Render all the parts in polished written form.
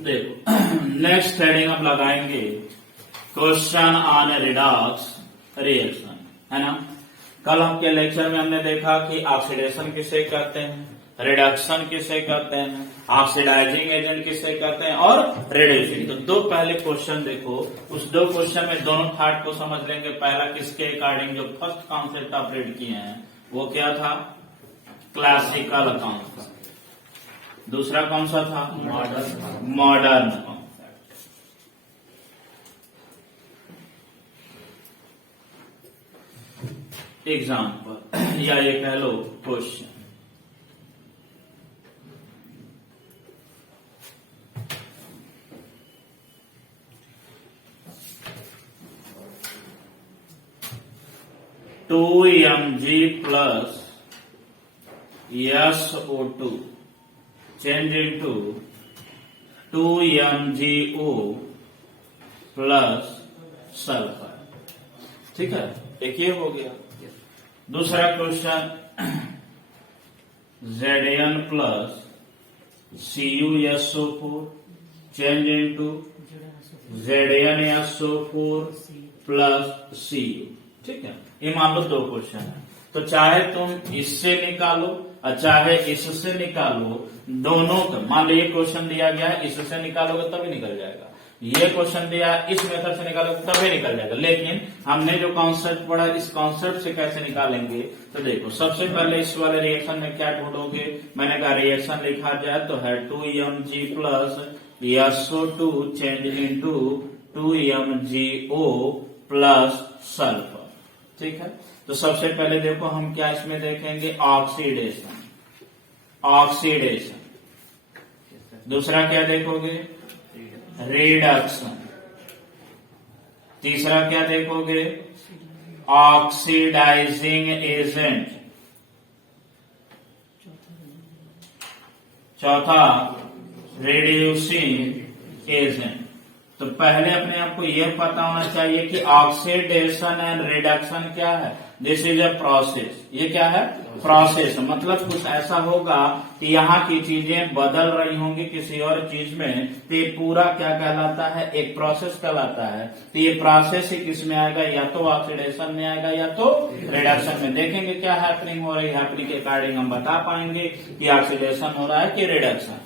देखो next heading आप लगाएंगे क्वेश्चन ऑन रिडॉक्स रिएक्शन, है ना। कल आपके लेक्चर में हमने देखा कि ऑक्सीडेशन किसे कहते हैं, रिडक्शन किसे कहते हैं, ऑक्सीडाइजिंग एजेंट किसे कहते हैं और रिड्यूसिंग। तो दो पहले क्वेश्चन देखो, उस दो क्वेश्चन में दोनों पार्ट को समझ लेंगे। पहला किसके अकॉर्डिंग, जो फर्स्ट कॉन्सेप्ट आप रीड किए हैं वो क्या था, क्लासिकल अकाउंट का। दूसरा कौन सा था, मॉडर्न अकाउंट। एग्जाम्पल या ये कह लो question, two mg plus SO2 change into 2MgO plus sulphur. ठीक है, एक ये हो गया। दूसरा question Zn plus CuSO4 change into ZnSO4 plus Cu। ठीक है, ये मान लो दो क्वेश्चन है, तो चाहे तुम इससे निकालो और चाहे इससे निकालो, दोनों का मान लो ये क्वेश्चन दिया गया है, इससे निकालोगे तभी निकल जाएगा, ये क्वेश्चन दिया है इस मेथड से निकालोगे तभी निकल जाएगा। लेकिन हमने जो कॉन्सेप्ट पढ़ा, इस कॉन्सेप्ट से कैसे निकालेंगे, तो देखो सबसे पहले इस वाले रिएक्शन में क्या ढूंढोगे, मैंने कहा रिएक्शन लिखा जाए तो है 2mg plus SO2 change into 2MgO plus sulphur. ठीक है, तो सबसे पहले देखो हम क्या इसमें देखेंगे, ऑक्सीडेशन, ऑक्सीडेशन। दूसरा क्या देखोगे, रिडक्शन। तीसरा क्या देखोगे, ऑक्सीडाइजिंग एजेंट। चौथा रिड्यूसिंग एजेंट। तो पहले अपने आप को यह पता होना चाहिए कि ऑक्सीडेशन एंड रिडक्शन क्या है, दिस इज अ प्रोसेस। ये क्या है, प्रोसेस। मतलब कुछ ऐसा होगा कि यहाँ की चीजें बदल रही होंगी किसी और चीज में, तो ये पूरा क्या कहलाता है, एक प्रोसेस कहलाता है। तो ये प्रोसेस ही किस में आएगा, या तो ऑक्सीडेशन में आएगा या तो रिडक्शन में। देखेंगे क्या हैपनिंग हो रही है, हैपनिंग के अकॉर्डिंग हम बता पाएंगे कि ऑक्सीडेशन हो रहा है कि रिडक्शन।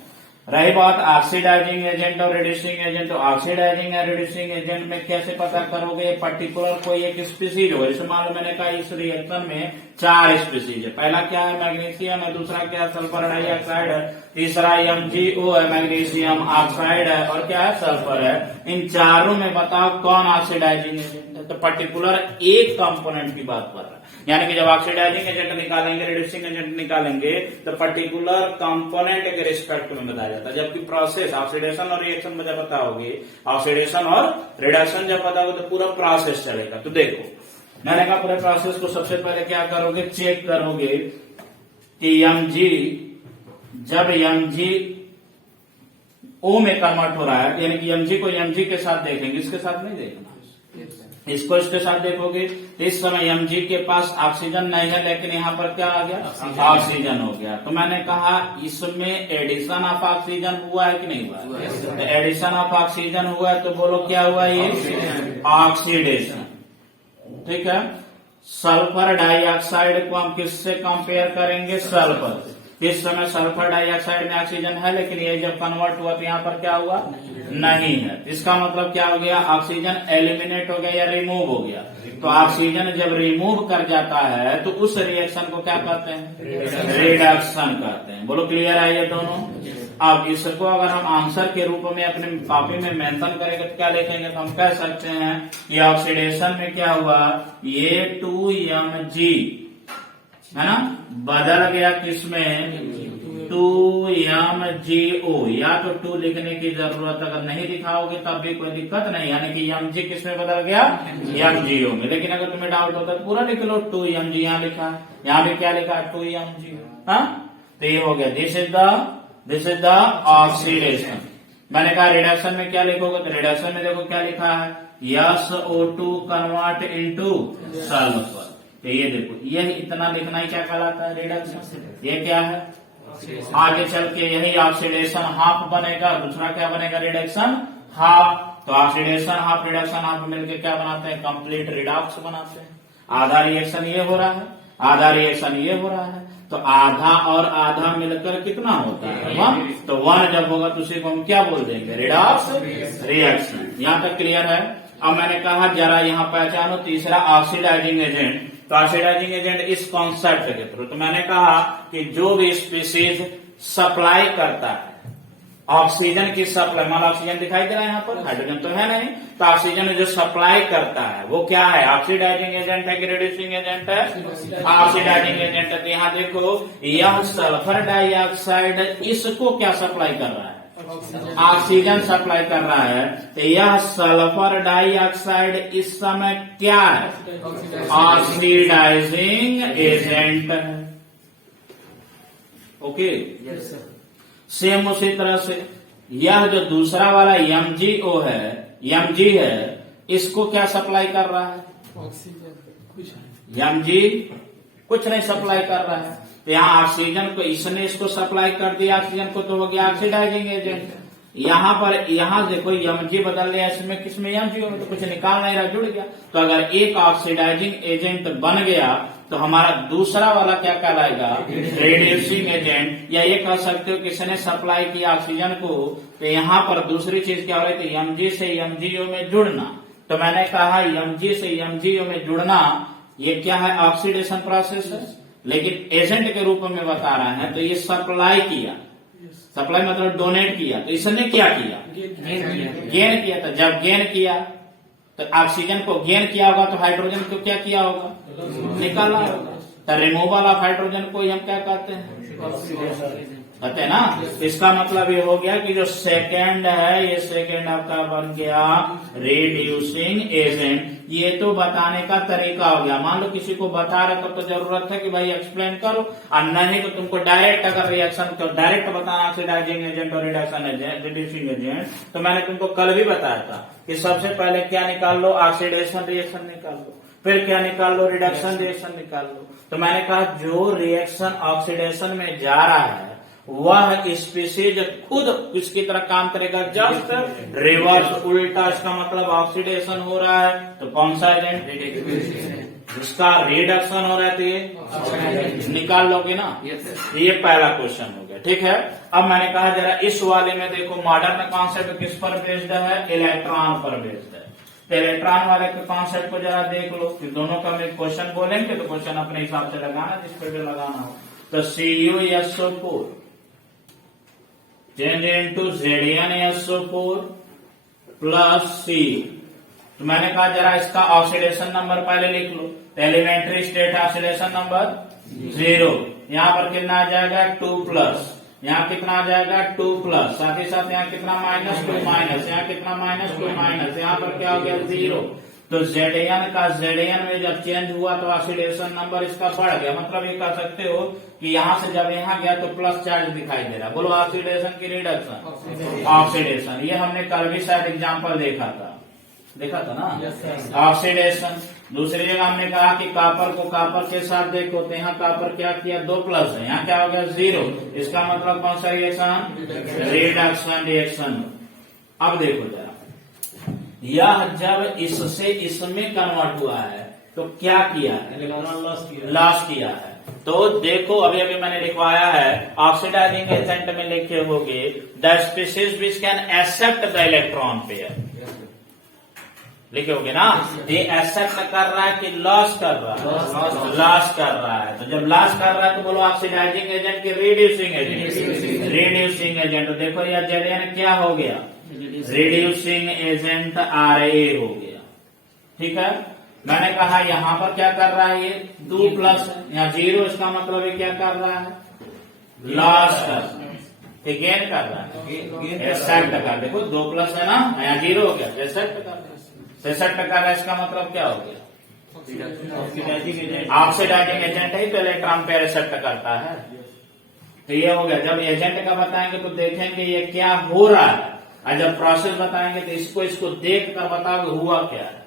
रही बात ऑक्सीडाइजिंग एजेंट और रिड्यूसिंग एजेंट, तो ऑक्सीडाइजिंग या रिड्यूसिंग एजेंट में कैसे पता करोगे, पर्टिकुलर कोई एक स्पीसीज हो। जैसे मान लो मैंने कहा इस रिएक्शन में 4 स्पीसीज है, पहला क्या है, मैग्नीशियम है, दूसरा क्या है, सल्फर डाइऑक्साइड है, तीसरा MgO है, मैग्नीशियम ऑक्साइड है, और क्या है, सल्फर है। इन चारों में बताओ कौन ऑक्सीडाइजिंग एजेंट है। तो पर्टिकुलर एक कंपोनेंट की बात कर रहा है, यानी कि जब ऑक्सीडाइजिंग एजेंट निकालेंगे, रिड्यूसिंग एजेंट निकालेंगे, तो पर्टिकुलर कंपोनेंट के रिस्पेक्ट में बताया जाता है। जबकि प्रोसेस, ऑक्सीडेशन और रिएक्शन में जब बताओगे, ऑक्सीडेशन और रिडक्शन जब बताओगे तो पूरा प्रोसेस चलेगा। तो देखो मैंने कहा पूरे प्रोसेस को सबसे पहले क्या करोगे, चेक करोगे कि mg, जब mg O में कन्वर्ट हो रहा है, यानी कि mg को mg के साथ देखेंगे, इसके साथ नहीं देखना, इसको इसके साथ देखोगे। इस समय mg के पास ऑक्सीजन नहीं है, लेकिन यहाँ पर क्या आ गया, ऑक्सीजन हो गया। तो मैंने कहा इसमें एडिशन ऑफ ऑक्सीजन हुआ है कि नहीं हुआ, तो एडिशन ऑफ ऑक्सीजन हुआ है, तो बोलो क्या हुआ, ये ऑक्सीडेशन। ठीक है, सल्फर डाइऑक्साइड को हम किससे कंपेयर करेंगे, सल्फर। इस समय सल्फर डाइऑक्साइड में ऑक्सीजन है, लेकिन ये जब कन्वर्ट हुआ तो यहाँ पर क्या हुआ, नहीं है। इसका मतलब क्या हो गया, ऑक्सीजन एलिमिनेट हो गया या रिमूव हो गया। तो ऑक्सीजन जब रिमूव कर जाता है तो उस रिएक्शन को क्या कहते हैं, रिडक्शन कहते हैं। बोलो क्लियर है ये दोनों। अब इसको अगर हम आंसर के रूप में अपने कॉपी में मेंशन करेंगे तो क्या लिखेंगे, तो हम कह सकते हैं कि ऑक्सीडेशन में क्या हुआ, ये 2mg है ना, बदल गया किसमें, 2MgO। या तो 2 लिखने की जरूरत अगर नहीं दिखाओगे तब भी कोई दिक्कत नहीं, यानी कि mg किसमें बदल गया, MgO में। लेकिन अगर तुम्हें डाउट होता है पूरा लिख लो, 2mg यहाँ लिखा, यहाँ भी क्या लिखा है, 2mg। हाँ, तो ये हो गया, दिस इज द ऑक्सीडेशन। मैंने कहा रिडक्शन में क्या लिखोगे, तो रिडक्शन में देखो क्या लिखा है, SO2 कन्वर्ट इनटू सल्फर। तो ये देखो, ये इतना लिखना ही क्या कहलाता है, रिडक्शन। ये क्या है, आगे चल के यही ऑक्सीडेशन हाफ बनेगा, दूसरा क्या बनेगा, रिडक्शन हाफ। तो ऑक्सीडेशन हाफ रिडक्शन हाफ मिलकर क्या बनाते हैं, कंप्लीट रिडॉक्स बनाते हैं। आधा रिएक्शन ये हो रहा है, आधा रिएक्शन ये हो रहा है, तो आधा और आधा मिलकर कितना होता है, 1। तो 1 जब होगा तो उसी को हम क्या बोल देंगे, रिडॉक्स रिएक्शन। यहाँ तक क्लियर है। अब मैंने कहा जरा यहाँ पहचानो तीसरा ऑक्सीडाइजिंग एजेंट। तो ऑक्सीडाइजिंग एजेंट इस कॉन्सेप्ट के थ्रू, तो मैंने कहा कि जो भी स्पीसीज सप्लाई करता है ऑक्सीजन की सप्लाई, मान ऑक्सीजन दिखाई दे रहा है यहाँ पर, हाइड्रोजन तो है नहीं, तो ऑक्सीजन जो सप्लाई करता है वो क्या है, ऑक्सीडाइजिंग एजेंट है कि रिड्यूसिंग एजेंट है, ऑक्सीडाइजिंग एजेंट है। तो यहाँ देखो यह सल्फर डाइऑक्साइड इसको क्या सप्लाई कर रहा है, ऑक्सीजन सप्लाई कर रहा है। तो यह सल्फर डाइऑक्साइड इस समय क्या है, ऑक्सीडाइजिंग एजेंट है। ओके, सेम उसी तरह से यह जो दूसरा वाला MgO है, Mg है, इसको क्या सप्लाई कर रहा है, ऑक्सीजन। Mg कुछ नहीं सप्लाई कर रहा है, तो यहाँ ऑक्सीजन को इसने इसको सप्लाई कर दिया ऑक्सीजन को, तो हो गया ऑक्सीडाइजिंग एजेंट। यहाँ पर यहाँ देखो Mg बदल गया, इसमें किसमें MgO में, तो कुछ निकाल नहीं रहा, जुड़ गया। तो अगर एक ऑक्सीडाइजिंग एजेंट बन गया तो हमारा दूसरा वाला क्या कहलाएगा, रिड्यूसिंग एजेंट। या ये कह सकते हो किसने सप्लाई किया ऑक्सीजन को, तो यहाँ पर दूसरी चीज क्या हो रही थी, Mg से MgO में जुड़ना। तो मैंने कहा Mg से MgO में जुड़ना ये क्या है, ऑक्सीडेशन प्रोसेस है, लेकिन एजेंट के रूप में बता रहा है। तो ये सप्लाई किया, सप्लाई मतलब डोनेट किया, तो इसने क्या किया, गेन किया। तो जब गेन किया तो ऑक्सीजन को गेन किया होगा, तो हाइड्रोजन को क्या किया होगा, निकाला होगा। तो रिमूवल ऑफ हाइड्रोजन को हम क्या कहते हैं, कहते हैं ना। इसका मतलब ये हो गया कि जो सेकेंड है, ये सेकेंड आपका बन गया रिड्यूसिंग एजेंट। ये तो बताने का तरीका हो गया। मान लो किसी को बता रहे तो जरूरत है कि भाई एक्सप्लेन करो, और नहीं तो तुमको डायरेक्ट अगर रिएक्शन को डायरेक्ट बताना ऑक्सीडाइजिंग एजेंट और रिडक्शन एजेंट रिड्यूसिंग एजेंट, तो मैंने तुमको कल भी बताया था कि सबसे पहले क्या निकाल लो, ऑक्सीडेशन रिएक्शन निकाल लो, फिर क्या निकाल लो, रिडक्शन रिएक्शन निकाल लो। तो मैंने कहा जो रिएक्शन ऑक्सीडेशन में जा रहा है वह स्पीसीज खुद किसकी तरह काम करेगा, जस्ट रिवर्स, उल्टा। इसका मतलब ऑक्सीडेशन हो रहा है तो कौन सा एजेंट, जिसका रिडक्शन हो रहा है तो ये निकाल लोगे ना। ये पहला क्वेश्चन हो गया, ठीक है। अब मैंने कहा जरा इस वाले में देखो मॉडर्न कॉन्सेप्ट किस पर बेस्ड है, इलेक्ट्रॉन पर बेस्ड है। तो इलेक्ट्रॉन वाले के कॉन्सेप्ट को जरा देख लो, फिर दोनों का मैं क्वेश्चन बोलेंगे तो क्वेश्चन अपने हिसाब से लगाना जिस पर भी लगाना हो। तो CuSO4 change into ZnSO4 plus C। तो मैंने कहा जरा इसका ऑक्सीडेशन नंबर पहले लिख लो। एलिमेंट्री स्टेट ऑक्सीडेशन नंबर 0, यहाँ पर कितना आ जाएगा 2+, यहाँ कितना आ जाएगा 2+, साथ ही साथ यहाँ कितना -2 यहाँ कितना -2 यहाँ पर क्या हो गया 0। तो Zn का Zn में जब चेंज हुआ तो ऑक्सीडेशन नंबर इसका बढ़ गया। मतलब ये कह सकते हो कि यहाँ से जब यहाँ गया तो प्लस चार्ज दिखाई दे रहा। बोलो ऑक्सीडेशन की रिडक्शन, ऑक्सीडेशन। ये हमने कल भी शायद एग्जाम्पल देखा था ना, ऑक्सीडेशन। दूसरी जगह हमने कहा कि कॉपर को कॉपर के साथ देखो, तो यहाँ कॉपर क्या किया 2+ है, यहाँ क्या हो गया 0। इसका मतलब कौन सा रिएक्शन, रिडक्शन रिएक्शन। अब देखो जरा, यह जब इससे इसमें कन्वर्ट हुआ है तो क्या किया है, लॉस किया है। तो देखो अभी अभी मैंने लिखवाया है ऑक्सीडाइजिंग एजेंट में लिखे होगे the species which can accept the electron pair, लिखे होगे ना। ये एक्सेप्ट कर रहा है कि लॉस कर रहा है, लॉस कर रहा है। तो जब लॉस कर रहा है तो बोलो ऑक्सीडाइजिंग एजेंट की रिड्यूसिंग एजेंट, रिड्यूसिंग एजेंट। तो देखो यह Zn क्या हो गया, रिड्यूसिंग एजेंट Ra हो गया, ठीक है। मैंने कहा यहाँ पर क्या कर रहा है, ये 2+ यहाँ 0, इसका मतलब ये क्या कर रहा है, लॉस कर रहा है, गेन कर रहा है, एक्सेप्ट कर। देखो 2+ है ना, यहाँ 0 हो गया, एक्सेप्ट कर रहा है, एक्सेप्ट कर रहा है। इसका मतलब क्या हो गया, ऑक्सीडाइजिंग एजेंट है तो इलेक्ट्रॉन पेयर एक्सेप्ट करता है। तो ये हो गया। जब एजेंट का बताएंगे तो देखेंगे ये क्या हो रहा है, और जब प्रोसेस बताएंगे तो इसको देख कर बताओगे हुआ क्या है।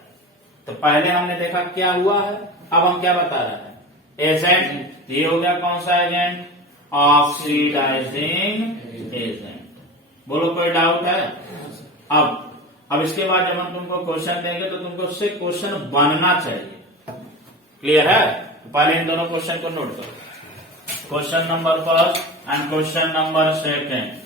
तो पहले हमने देखा क्या हुआ है, अब हम क्या बता रहे हैं, एजेंट। ये हो गया कौन सा एजेंट, ऑक्सीडाइजिंग एजेंट। बोलो कोई डाउट है? अब इसके बाद जब हम तुमको क्वेश्चन देंगे तो तुमको उससे क्वेश्चन बनना चाहिए। क्लियर है? पहले इन दोनों क्वेश्चन को नोट करो, question number first and question number second.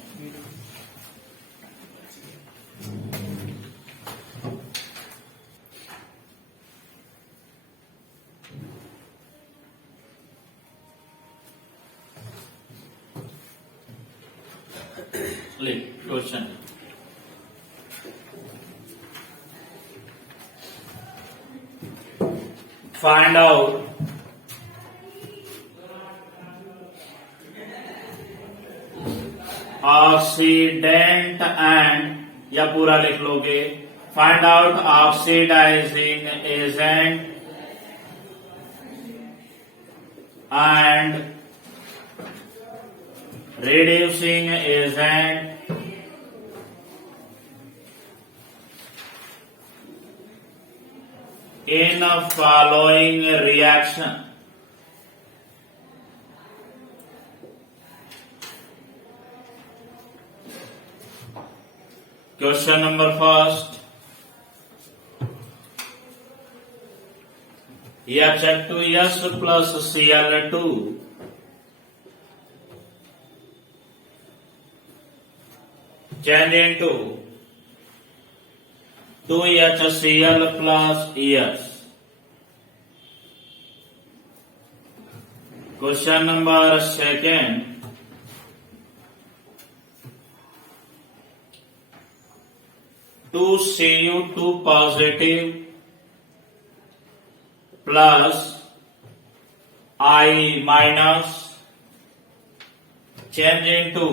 Question find out oxidant and, या पूरा लिख लोगे, find out oxidizing agent and reducing agent in a following reaction. Question number first. H2S plus Cl2 change into 2HCl plus ES. Question number second. Two Cu2 positive plus I minus change into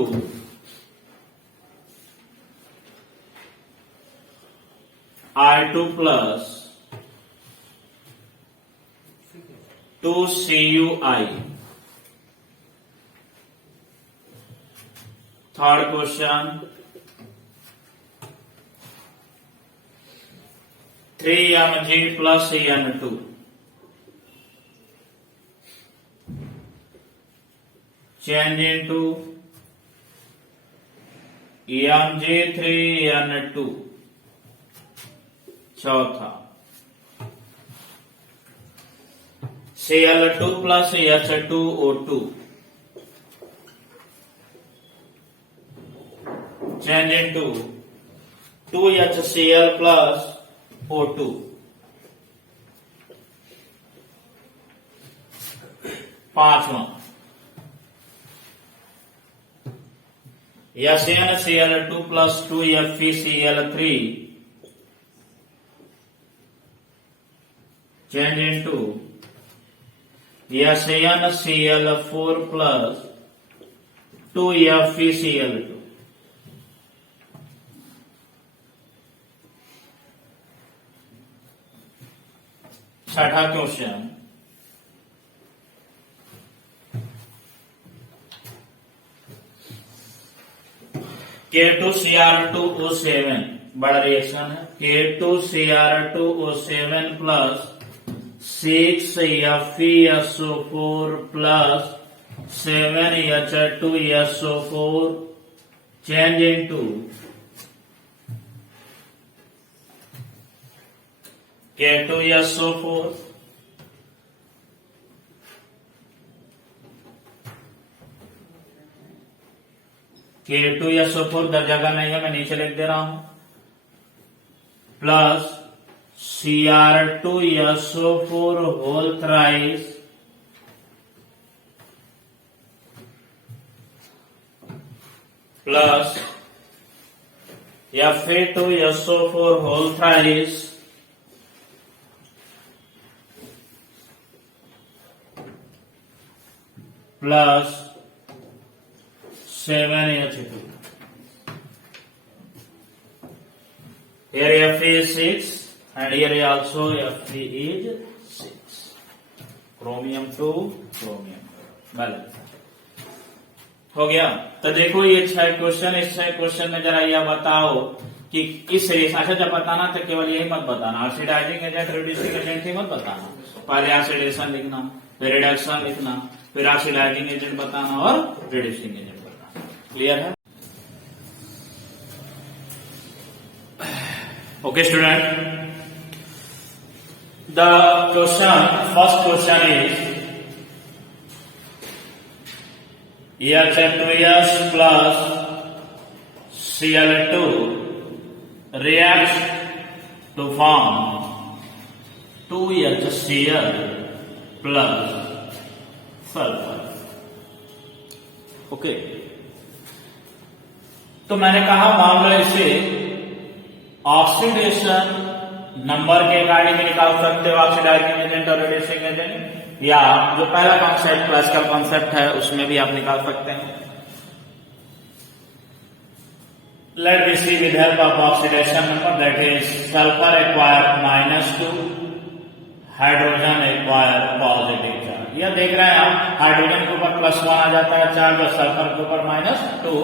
I2 plus 2Cui. Third question. 3Mg plus N2 change into Mg3N2. चौथा Cl2 plus H2O2 change into 2HCl plus O2. पांचवा SnCl2 plus 2FeCl3 change into SnCl4 plus 2FeCl2. छठा question, K2Cr2O7 बड़ा reaction है, K2Cr2O7 plus 6FeSO4 plus 7H2SO4 change into K2SO4. K2SO4 दर जगह नहीं है, मैं नीचे लिख दे रहा हूं, plus Cr2SO4 whole thrice plus Fe2SO4 whole thrice plus 7H2. Here Fe is 6 and here also Fe is 6. Chromium 2 chromium balance हो गया। तो देखो ये 6 क्वेश्चन, इस 6 क्वेश्चन में जरा यह बताओ कि इस अच्छा जब बताना तो केवल यही मत बताना, ऑक्सीडाइजिंग एजेंट रिड्यूसिंग एजेंट ही मत बताना, पहले ऑक्सीडेशन लिखना, फिर रिडक्शन लिखना, फिर ऑक्सीडाइजिंग एजेंट बताना और रिड्यूसिंग एजेंट बताना। क्लियर है? Okay student, the question, first question is H2S plus Cl2 reacts to form 2HCl plus sulfur। Okay, तो मैंने कहा मान लो इसे ऑक्सीडेशन नंबर के अकॉर्डिंग निकाल सकते हो, ऑक्सीडाइजिंग एजेंट और रिड्यूसिंग एजेंट, या जो पहला कॉन्सेप्ट क्लासिकल कॉन्सेप्ट है उसमें भी आप निकाल सकते हैं। Let me see with help of oxidation number, that is sulphur acquire -2, hydrogen acquire positive charge. यह देख रहे हैं आप, हाइड्रोजन के ऊपर +1 आ जाता है चार्ज और सल्फर के ऊपर -2।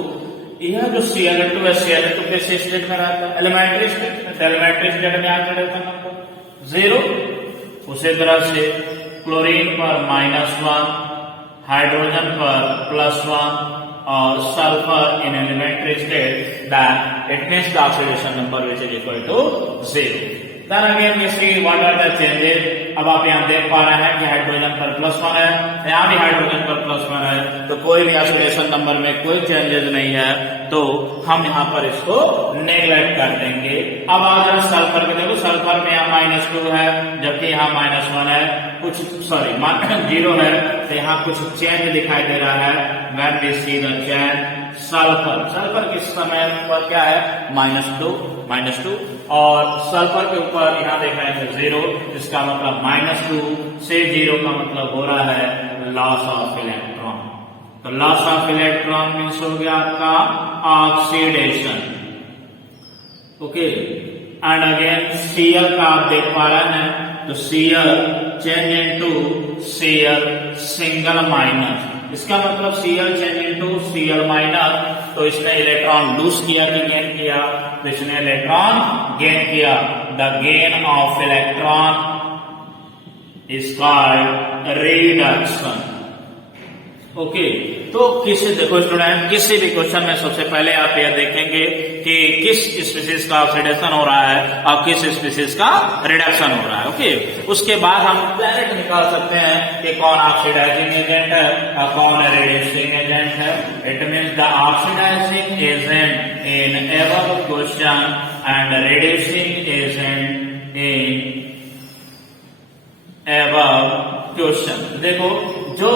यह जो Cl2 है, Cl2 किस स्टेट में रहता है? एलिमेंट्री स्टेट में। एलिमेंट्री स्टेट में ऑक्सीडेशन नंबर 0। उसी तरह से क्लोरीन पर -1, हाइड्रोजन पर +1 और sulphur in elementary state, that it means the oxidation number which is equal to 0। Then again we see what are the changes। अब आप यहाँ देख पा रहे हैं कि हाइड्रोजन पर +1 है, यहाँ भी हाइड्रोजन पर +1 है, तो कोई भी ऑक्सीडेशन नंबर में कोई चेंजेस नहीं है, तो हम यहाँ पर इसको नेग्लेक्ट कर देंगे। अब आ जाए सल्फर के, देखो सल्फर में यहाँ -2 है, जबकि यहाँ -1 है, कुछ सॉरी 0 है, तो यहाँ कुछ चेंज दिखाई दे रहा है। When we see the change, sulphur किस समय पर क्या है? -2, और सल्फर के ऊपर यहाँ देख रहे हैं 0, इसका मतलब -2 से 0 का मतलब हो रहा है लॉस ऑफ इलेक्ट्रॉन। तो लॉस ऑफ इलेक्ट्रॉन मीन्स हो गया आपका oxidation. Okay, and again Cl का आप देख पा रहे हैं, तो Cl change into Cl single minus, इसका मतलब Cl change into Cl minus, तो इसने इलेक्ट्रॉन लूज किया कि गेन किया? तो इसने इलेक्ट्रॉन गेन किया। The gain of electron is called reduction. Okay, तो किसी, देखो स्टूडेंट, किसी भी क्वेश्चन में सबसे पहले आप यह देखेंगे कि किस स्पीसीज का ऑक्सीडेशन हो रहा है और किस स्पीसीज का रिडक्शन हो रहा है। ओके, उसके बाद हम डायरेक्ट निकाल सकते हैं कि कौन ऑक्सीडाइजिंग एजेंट है और कौन रिड्यूसिंग एजेंट है। It means the oxidizing agent in ever question and reducing agent in ever question. देखो, जो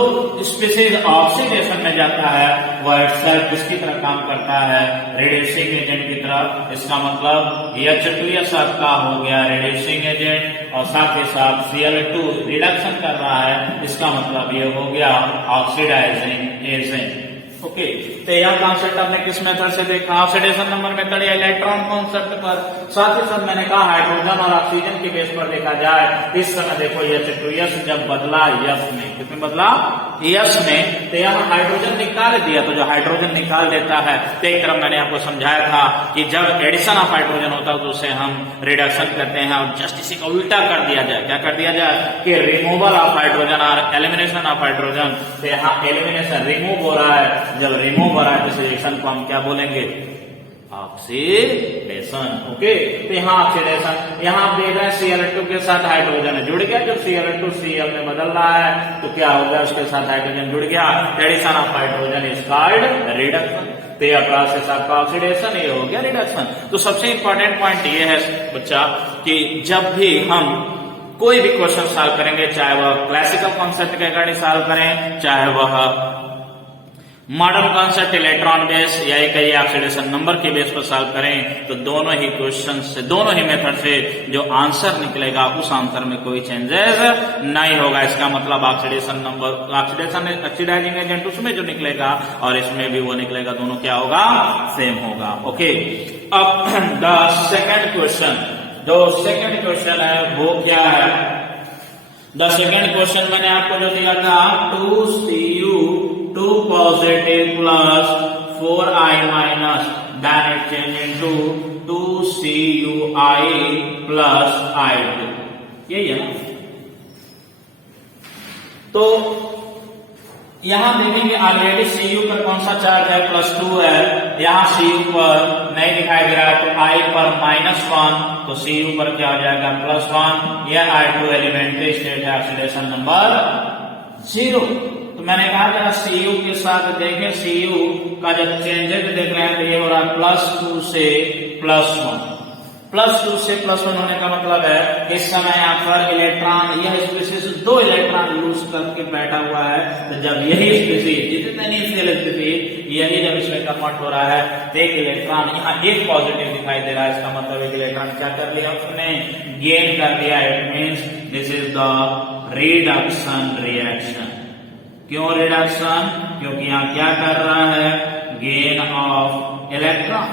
स्पीसीज ऑक्सीडेशन में जाता है वह इटसेल्फ किसकी तरह काम करता है? रिड्यूसिंग एजेंट की तरह। इसका मतलब H2S आपका हो गया रिड्यूसिंग एजेंट, और साथ ही साथ Cl2 रिडक्शन कर रहा है, इसका मतलब ये हो गया ऑक्सीडाइजिंग एजेंट। ओके, तो यह कॉन्सेप्ट आपने किस मेथड से देखा? ऑक्सीडेशन नंबर मेथड या इलेक्ट्रॉन कॉन्सेप्ट पर। साथ ही साथ मैंने कहा हाइड्रोजन और ऑक्सीजन के बेस पर देखा जाए, इस समय देखो H2S जब बदला यस में, किसमें बदला? यस में, तो यहाँ हाइड्रोजन निकाल दिया। तो जो हाइड्रोजन निकाल देता है, तो एक तरफ मैंने आपको समझाया था कि जब एडिशन ऑफ हाइड्रोजन होता है तो उसे हम रिडक्शन करते हैं, और जस्ट इसी का उल्टा कर दिया जाए। क्या कर दिया जाए? कि रिमूवल ऑफ हाइड्रोजन और एलिमिनेशन ऑफ हाइड्रोजन। तो यहाँ एलिमिनेशन, रिमूव हो रहा है, जब रिमूव हो रहा है तो रिएक्शन को हम क्या बोलेंगे? ऑक्सीडेशन। ओके, तो यहाँ ऑक्सीडेशन, यहाँ आप देख रहे हैं Cl2 के साथ हाइड्रोजन जुड़ गया, जब Cl2 Cl में बदल रहा है तो क्या होगा? उसके साथ हाइड्रोजन जुड़ गया, addition of hydrogen is called reduction. तो यह प्रोसेस आपका ऑक्सीडेशन, ये हो गया रिडक्शन। तो सबसे इंपॉर्टेंट पॉइंट ये है बच्चा कि जब भी हम कोई भी क्वेश्चन सॉल्व करेंगे, चाहे वह क्लासिकल कॉन्सेप्ट के अकॉर्डिंग सॉल्व करें, चाहे वह मॉडर्न कॉन्सेप्ट इलेक्ट्रॉन बेस या कई ऑक्सीडेशन नंबर के बेस पर सॉल्व करें, तो दोनों ही क्वेश्चन से, दोनों ही मेथड से जो आंसर निकलेगा उस आंसर में कोई चेंजेस नहीं होगा। इसका मतलब ऑक्सीडेशन नंबर, ऑक्सीडाइजिंग एजेंट उसमें जो निकलेगा और इसमें भी वो निकलेगा, दोनों क्या होगा? सेम होगा। ओके, अब द सेकेंड क्वेश्चन, जो सेकेंड क्वेश्चन है वो क्या है? द सेकेंड क्वेश्चन मैंने आपको जो दिया था 2Cu2 positive plus 4I minus, then it change into 2Cui plus I2। यही है ना? तो यहाँ देखेंगे ऑलरेडी Cu पर कौन सा चार्ज है, +2 है। यहाँ Cu पर नहीं दिखाई दे रहा है, तो I पर -1, तो Cu पर क्या हो जाएगा, +1। यह I2 एलिमेंट्री स्टेट है, ऑक्सीडेशन नंबर 0। तो मैंने कहा जरा Cu के साथ देखें, Cu का जब चेंजेस देख रहे हैं तो ये हो रहा है +2 से +1। +2 से +1 होने का मतलब है इस समय यहाँ पर इलेक्ट्रॉन, यह स्पीसीज 2 इलेक्ट्रॉन लूज करके बैठा हुआ है। तो जब यही स्पीसीज जितनी स्थिति यही जब इसमें कन्वर्ट हो रहा है तो एक इलेक्ट्रॉन यहाँ एक पॉजिटिव दिखाई दे रहा है, इसका मतलब एक इलेक्ट्रॉन क्या कर लिया, उसने गेन कर लिया। It means this is the reduction reaction. क्यों रिडक्शन, क्योंकि यहाँ क्या कर रहा है, गेन ऑफ इलेक्ट्रॉन।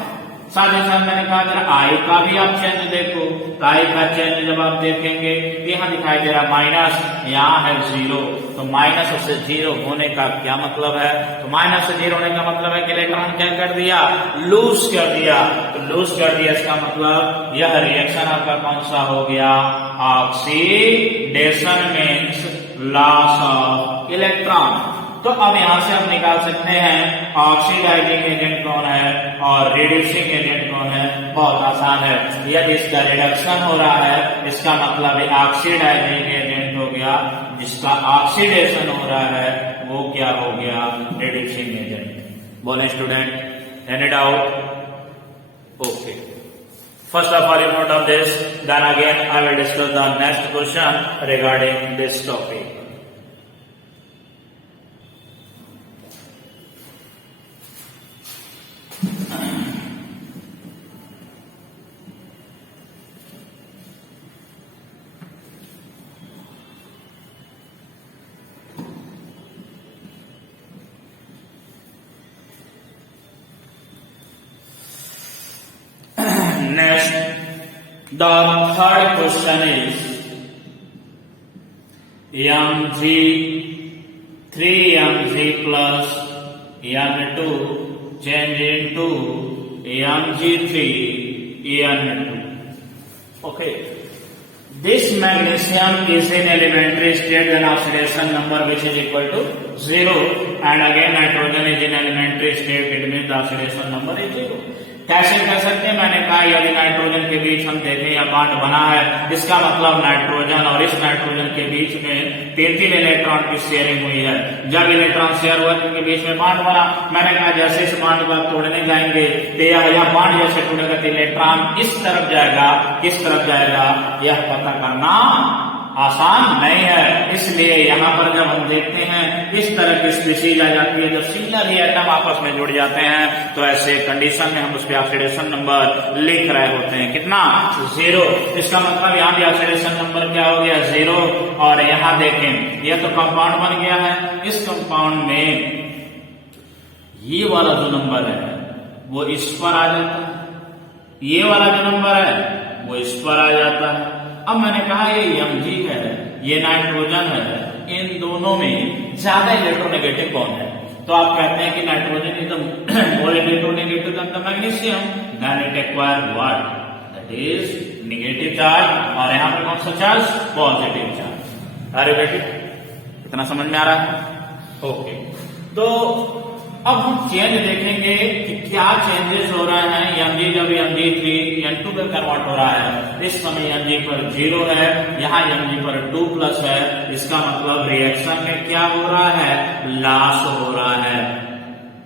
साथ ही साथ मैंने कहा जरा आई का भी आप चेंज देखो, तो आई का चेंज जब आप देखेंगे तो यहाँ दिखाई दे रहा माइनस, यहाँ है 0। तो माइनस से 0 होने का क्या मतलब है, तो माइनस से 0 होने का मतलब है कि इलेक्ट्रॉन क्या कर दिया, लूज कर दिया। तो लूज कर दिया इसका मतलब यह रिएक्शन आपका कौन सा हो गया, oxidation means loss of electron. तो अब यहां से हम निकाल सकते हैं ऑक्सीडाइजिंग एजेंट कौन है और रिड्यूसिंग एजेंट कौन है। बहुत आसान है, यदि इसका रिडक्शन हो रहा है इसका मतलब ऑक्सीडाइजिंग एजेंट हो गया, जिसका ऑक्सीडेशन हो रहा है वो क्या हो गया, रिड्यूसिंग एजेंट। बोले student, any doubt? Okay, first of all you note of this, then again I will discuss the next question regarding this topic. Next, the third question is Mg3Mg plus N2 change into Mg3N2. Okay. This magnesium is in elementary state, then oxidation number which is equal to 0, and again nitrogen is in elementary state, it means the oxidation number is 0. कैसे कर सकते हैं, मैंने कहा यदि nitrogen के बीच हम देखें या बॉन्ड बना है, इसका मतलब नाइट्रोजन और इस नाइट्रोजन के बीच में 3 इलेक्ट्रॉन की शेयरिंग हुई है। जब इलेक्ट्रॉन शेयर हुआ इनके बीच में बॉन्ड बना, मैंने कहा जैसे इस बॉन्ड को आप तोड़ने जाएंगे तो यह बॉन्ड जैसे टूटेगा तो इलेक्ट्रॉन इस तरफ जाएगा, किस तरफ जाएगा यह पता करना आसान नहीं है। इसलिए यहाँ पर जब हम देखते हैं इस तरह की स्पीशीज आ जाती है, जब सिमिलर ही एटम आपस में जुड़ जाते हैं तो ऐसे कंडीशन में हम उस पर ऑक्सीडेशन नंबर लिख रहे होते हैं, कितना, 0। इसका मतलब यहाँ भी ऑक्सीडेशन नंबर क्या हो गया, 0। और यहाँ देखें यह तो कंपाउंड बन गया है, इस कंपाउंड में ये वाला जो नंबर है वो इस पर आ जाता है, ये वाला जो नंबर है वो इस पर आ जाता है। अब मैंने कहा ये Mg है, ये नाइट्रोजन है, इन दोनों में ज्यादा इलेक्ट्रोनेगेटिव कौन है, तो आप कहते हैं कि nitrogen is the more electronegative than the magnesium, then it acquire what, that is negative charge, और यहाँ पर कौन सा चार्ज, पॉजिटिव चार्ज। अरे बेटे इतना समझ में आ रहा है? ओके, तो अब हम चेंज देखेंगे कि क्या चेंजेस हो रहे हैं। Mg जब Mg3 N2 में कन्वर्ट हो रहा है, इस समय Mg पर 0 है, यहाँ Mg पर 2+ है, इसका मतलब रिएक्शन में क्या हो रहा है, लॉस हो रहा है।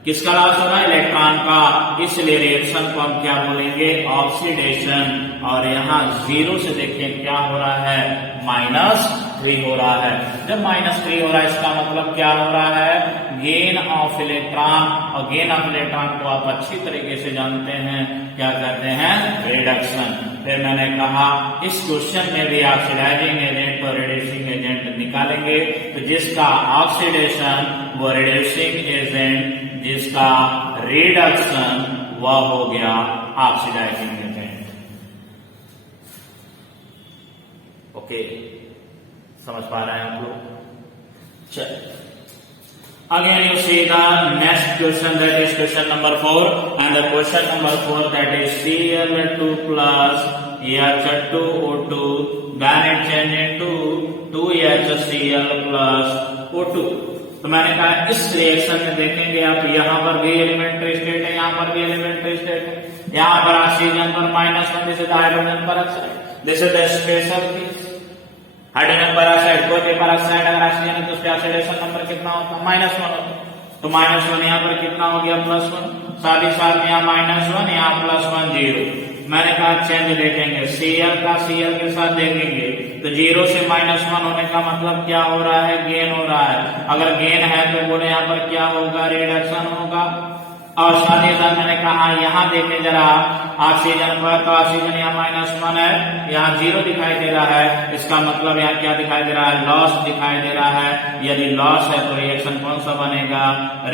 किसका लॉस हो रहा है, इलेक्ट्रॉन का। इसलिए रिएक्शन को हम क्या बोलेंगे, ऑक्सीडेशन। और यहाँ 0 से देखिए क्या हो रहा है, -3 हो रहा है। जब -3 हो रहा है इसका मतलब क्या हो रहा है, गेन ऑफ इलेक्ट्रॉन। और गेन ऑफ इलेक्ट्रॉन को आप अच्छी तरीके से जानते हैं, क्या कहते हैं, रिडक्शन। फिर मैंने कहा इस क्वेश्चन में भी ऑक्सीडाइजिंग एजेंट और रिड्यूसिंग एजेंट निकालेंगे, तो जिसका ऑक्सीडेशन वो रिड्यूसिंग एजेंट, जिसका रिडक्शन वह हो गया ऑक्सीडाइजिंग एजेंट। ओके, समझ पा रहे हैं आप लोग? चलिए, again you see the next question, that is question number 4, and the question number 4, that is Cl2 plus H2O2, then it change into 2HCl plus O2. तो मैंने कहा इस रिएक्शन में देखेंगे आप, यहाँ पर भी एलिमेंट्री स्टेट है, यहाँ पर भी एलिमेंट्री स्टेट है, यहाँ पर ऑक्सीजन पर -1, this is hydrogen peroxide, this is the special case. Hydrogen peroxide कोई भी पेरोक्साइड अगर ऑक्सीजन है तो उसका ऑक्सीडेशन नंबर कितना होता है? -1 होता है। तो -1 यहाँ पर कितना हो गया? +1। साथ ही साथ यहाँ -1, यहाँ +1 0। मैंने कहा चेंज देखेंगे, Cl का Cl के साथ देखेंगे तो 0 से -1 होने का मतलब क्या हो रहा है? गेन हो रहा है। अगर गेन है तो बोले यहाँ पर क्या होगा? रिडक्शन होगा। और साथ ही साथ मैंने कहा यहाँ देखें जरा ऑक्सीजन पर, तो ऑक्सीजन यहाँ -1 है, यहाँ 0 दिखाई दे रहा है, इसका मतलब यहाँ क्या दिखाई दे रहा है? लॉस दिखाई दे रहा है। यदि लॉस है तो रिएक्शन कौन सा बनेगा?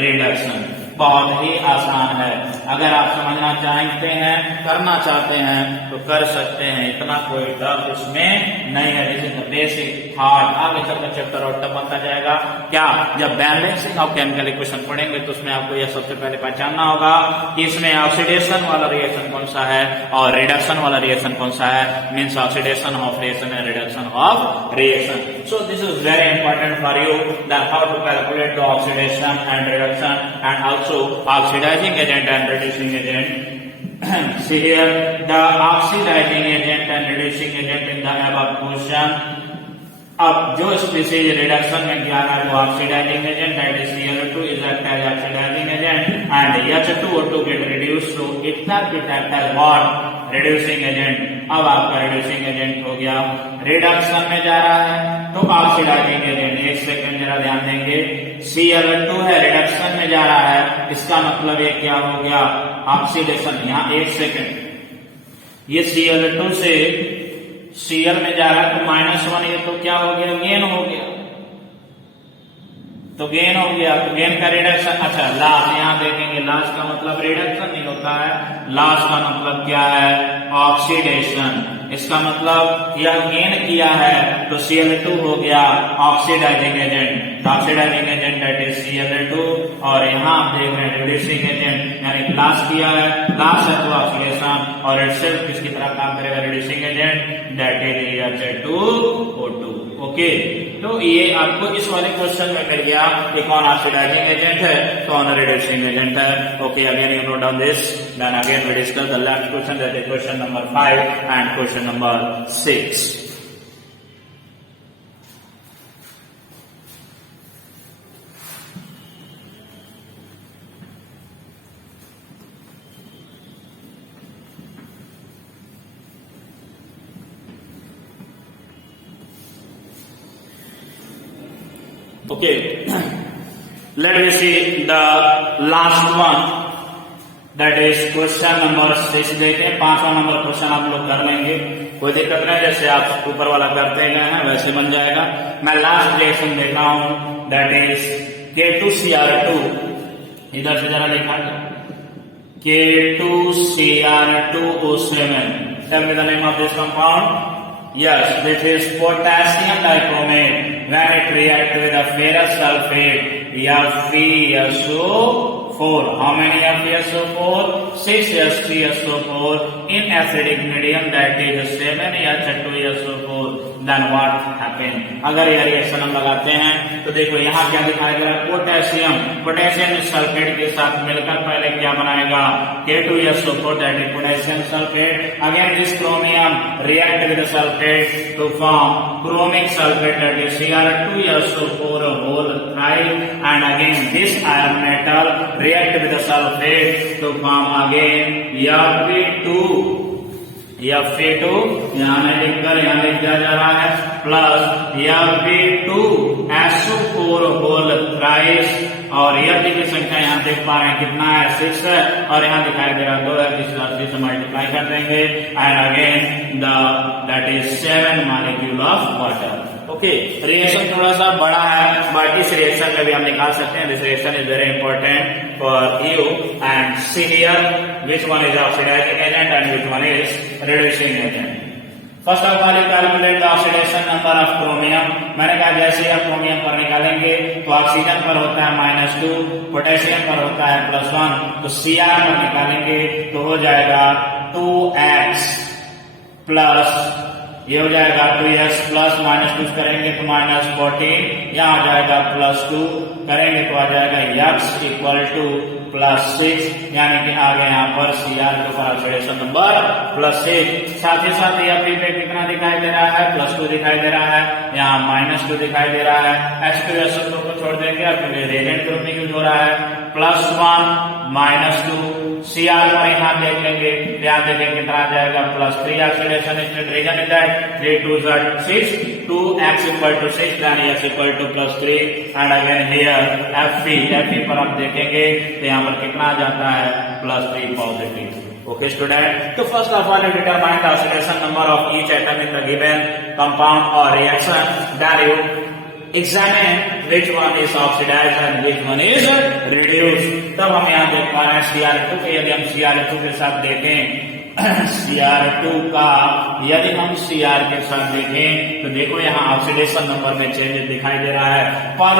रिडक्शन। बहुत ही आसान है, अगर आप समझना चाहते हैं, करना चाहते हैं तो कर सकते हैं, इतना कोई टफ इसमें नहीं है। This is the basic thought. आगे चलकर चैप्टर और टफ बनता जाएगा। क्या जब बैलेंसिंग ऑफ केमिकल इक्वेशन पढ़ेंगे तो उसमें आपको यह सबसे पहले पहचानना होगा कि इसमें ऑक्सीडेशन वाला रिएक्शन कौन सा है और रिडक्शन वाला रिएक्शन कौन सा है। Means oxidation of reaction and reduction of reaction. So this is very important for you that how to calculate the oxidation and reduction and also oxidizing agent and reducing agent. See here the oxidizing agent and reducing agent in the above question. अब जो species reduction में क्या है वो oxidizing agent that is Cl2 is act as oxidizing agent and H2O2 get reduced to ether it act as what? Reducing agent. अब आपका reducing agent हो गया, रिडक्शन में जा रहा है तो ऑक्सीडाइजिंग एजेंट। एक सेकंड जरा ध्यान देंगे, Cl2 है, रिडक्शन में जा रहा है, इसका मतलब ये क्या हो गया? ऑक्सीडेशन। यहाँ एक सेकंड, ये Cl2 से Cl में जा रहा है तो -1, ये तो क्या हो गया? गेन हो गया। तो गेन हो गया, तो गेन का रिडक्शन। अच्छा लॉस, यहाँ देखेंगे लॉस का मतलब रिडक्शन नहीं होता है, लॉस का मतलब क्या है? ऑक्सीडेशन। इसका मतलब यह गेन किया है तो Cl2 हो गया oxidizing agent, oxidizing agent that is Cl2। और यहाँ आप देख रहे हैं रिड्यूसिंग एजेंट, यानी लॉस किया है, लॉस है तो ऑक्सीडेशन, और इटसेल्फ किसकी तरह काम करेगा? Reducing agent that is H2O2। Okay, तो ये आपको इस वाले क्वेश्चन में मिल गया कि कौन ऑक्सीडाइजिंग एजेंट है, कौन रिड्यूसिंग एजेंट है। Okay, again you note down this, then again we discuss the last question that is question number 5 and question number 6. Okay, let me see the last one, that is question number 6. देखें 5वां number question आप लोग कर लेंगे, कोई दिक्कत नहीं, जैसे आप ऊपर वाला करते गए हैं वैसे बन जाएगा। मैं लास्ट रिएक्शन देख रहा हूं, that is K2Cr2, इधर से जरा लिखा है K2Cr2O7. Tell me the name of this compound. Yes, this is potassium dichromate. When it reacts with a ferrous sulfate, FeSO4. How many FeSO4? 6 H3SO4 in acidic medium, that is 7 H2SO4. Then what happen? अगर यह reaction हम लगाते हैं तो देखो यहाँ क्या दिखाई दे रहा है? पोटेशियम, पोटेशियम सल्फेट के साथ मिलकर पहले क्या बनाएगा? K2SO4 that is potassium sulfate. Again this chromium react with the sulfate to form chromic sulfate that is Cr2SO4 whole thrice, and again this iron metal react with the sulfate to form again Fe2 यहाँ नहीं लिखकर यहाँ लिख दिया जा रहा है plus Fe2SO4 whole thrice, और Fe की संख्या यहाँ देख पा रहे हैं कितना है? 6 है, और यहाँ दिखाई दे रहा है 2 है, जिस राशि से मल्टीप्लाई कर देंगे, and again that is 7 molecule of water. Okay, reaction थोड़ा सा बड़ा है, बट इस रिएक्शन में भी हम निकाल सकते हैं। This reaction is very important for you, and see here which one is oxidizing agent and which one is reducing agent. First of all, calculate the oxidation number of chromium. मैंने कहा जैसे आप क्रोमियम पर निकालेंगे तो oxygen पर होता है -2, पोटेशियम पर होता है +1, तो Cr पर निकालेंगे तो हो जाएगा 2x प्लस ये हो जाएगा 2s प्लस -2 करेंगे तो -14, यहाँ आ जाएगा +2 करेंगे तो आ जाएगा x इक्वल टू +6, यानी कि आ गया यहाँ पर CR के ऊपर ऑक्सीडेशन नंबर +6। साथ ही साथ यहाँ पे कितना दिखाई दे रहा है, +2 दिखाई दे रहा है, यहाँ -2 दिखाई दे रहा है। H2S को छोड़ देंगे, अब रिएजेंट ग्रुप में यूज हो रहा है, +1 -2 CR पर यहाँ देख लेंगे, यहाँ देखेंगे कितना आ जाएगा +3 oxidation state. Reason is that 3 2 6, 2x equal to 6 then x equal to +3 and again here Fe पर आप देखेंगे तो यहाँ पर कितना आ जाता है +3 पॉजिटिव। ओके स्टूडेंट, तो first of all determine the oxidation number of each atom in the given compound और reaction, then you examine which one is oxidized and which one is reduced। तब हम यहाँ देख पा रहे हैं Cr2 के, यदि हम Cr2 के साथ देखें Cr2 का, यदि हम Cr के साथ देखें तो देखो यहाँ ऑक्सीडेशन नंबर में चेंज दिखाई दे रहा है। पर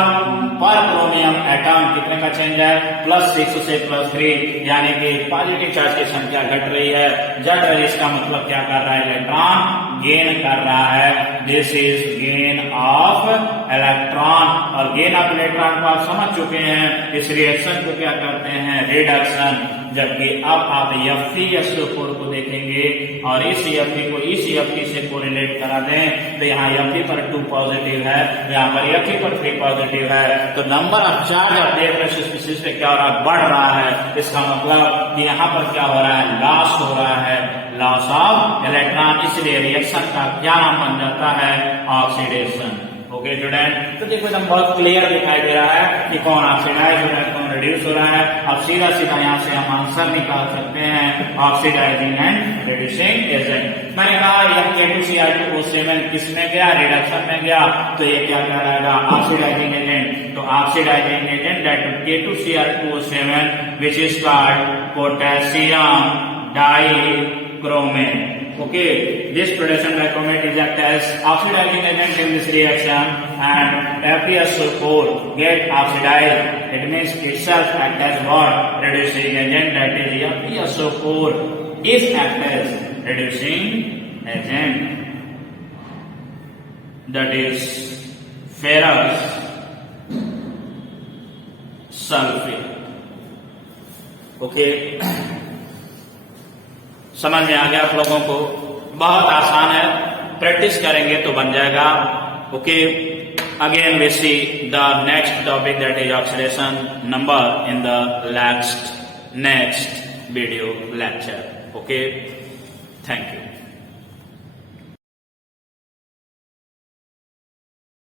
क्रोमियम एटम कितने का चेंज है, +6 से +3, यानी कि पॉजिटिव चार्ज की संख्या घट रही है। घट रही, इसका मतलब क्या कर रहा है, इलेक्ट्रॉन गेन कर रहा है। This is gain of electron, और गेन ऑफ इलेक्ट्रॉन को आप समझ चुके हैं। इस रिएक्शन को क्या करते हैं, रिडक्शन। जबकि अब आप FeSO4 को देखेंगे और इस Fe को इस Fe से कोरिलेट करा दें तो यहाँ Fe पर 2 पॉजिटिव है, यहाँ पर Fe पर 3 पॉजिटिव है, तो number of charge of the species पे क्या हो रहा है, बढ़ रहा है। इसका मतलब कि यहाँ पर क्या हो रहा है, लॉस हो रहा है, लॉस ऑफ इलेक्ट्रॉन। इसलिए रिएक्शन का क्या नाम बन जाता है, ऑक्सीडेशन। ओके स्टूडेंट, तो देखो एकदम बहुत क्लियर दिखाई दे रहा है कि कौन ऑक्सीडाइज हो रहा है, कौन रिड्यूस हो रहा है। अब सीधा यहाँ से हम आंसर निकाल सकते हैं, ऑक्सीडाइजिंग एंड रिड्यूसिंग एजेंट। मैंने कहा यह K2Cr2O7 किस में गया, रिडक्शन में गया, तो ये क्या कहलाएगा, ऑक्सीडाइजिंग एजेंट। तो oxidizing agent that K2Cr2O7 which is called potassium dichromate. Okay, this production dichromate is act as oxidizing agent in this reaction, and FeSO4 get oxidized. It means itself act as what, reducing agent, that is FeSO4 is act as reducing agent, that is ferrous sulfate. Okay. समझ में आ गया आप लोगों को, बहुत आसान है, practice करेंगे तो बन जाएगा। Okay, again we see the next topic that is oxidation number in the next video lecture. Okay, thank you.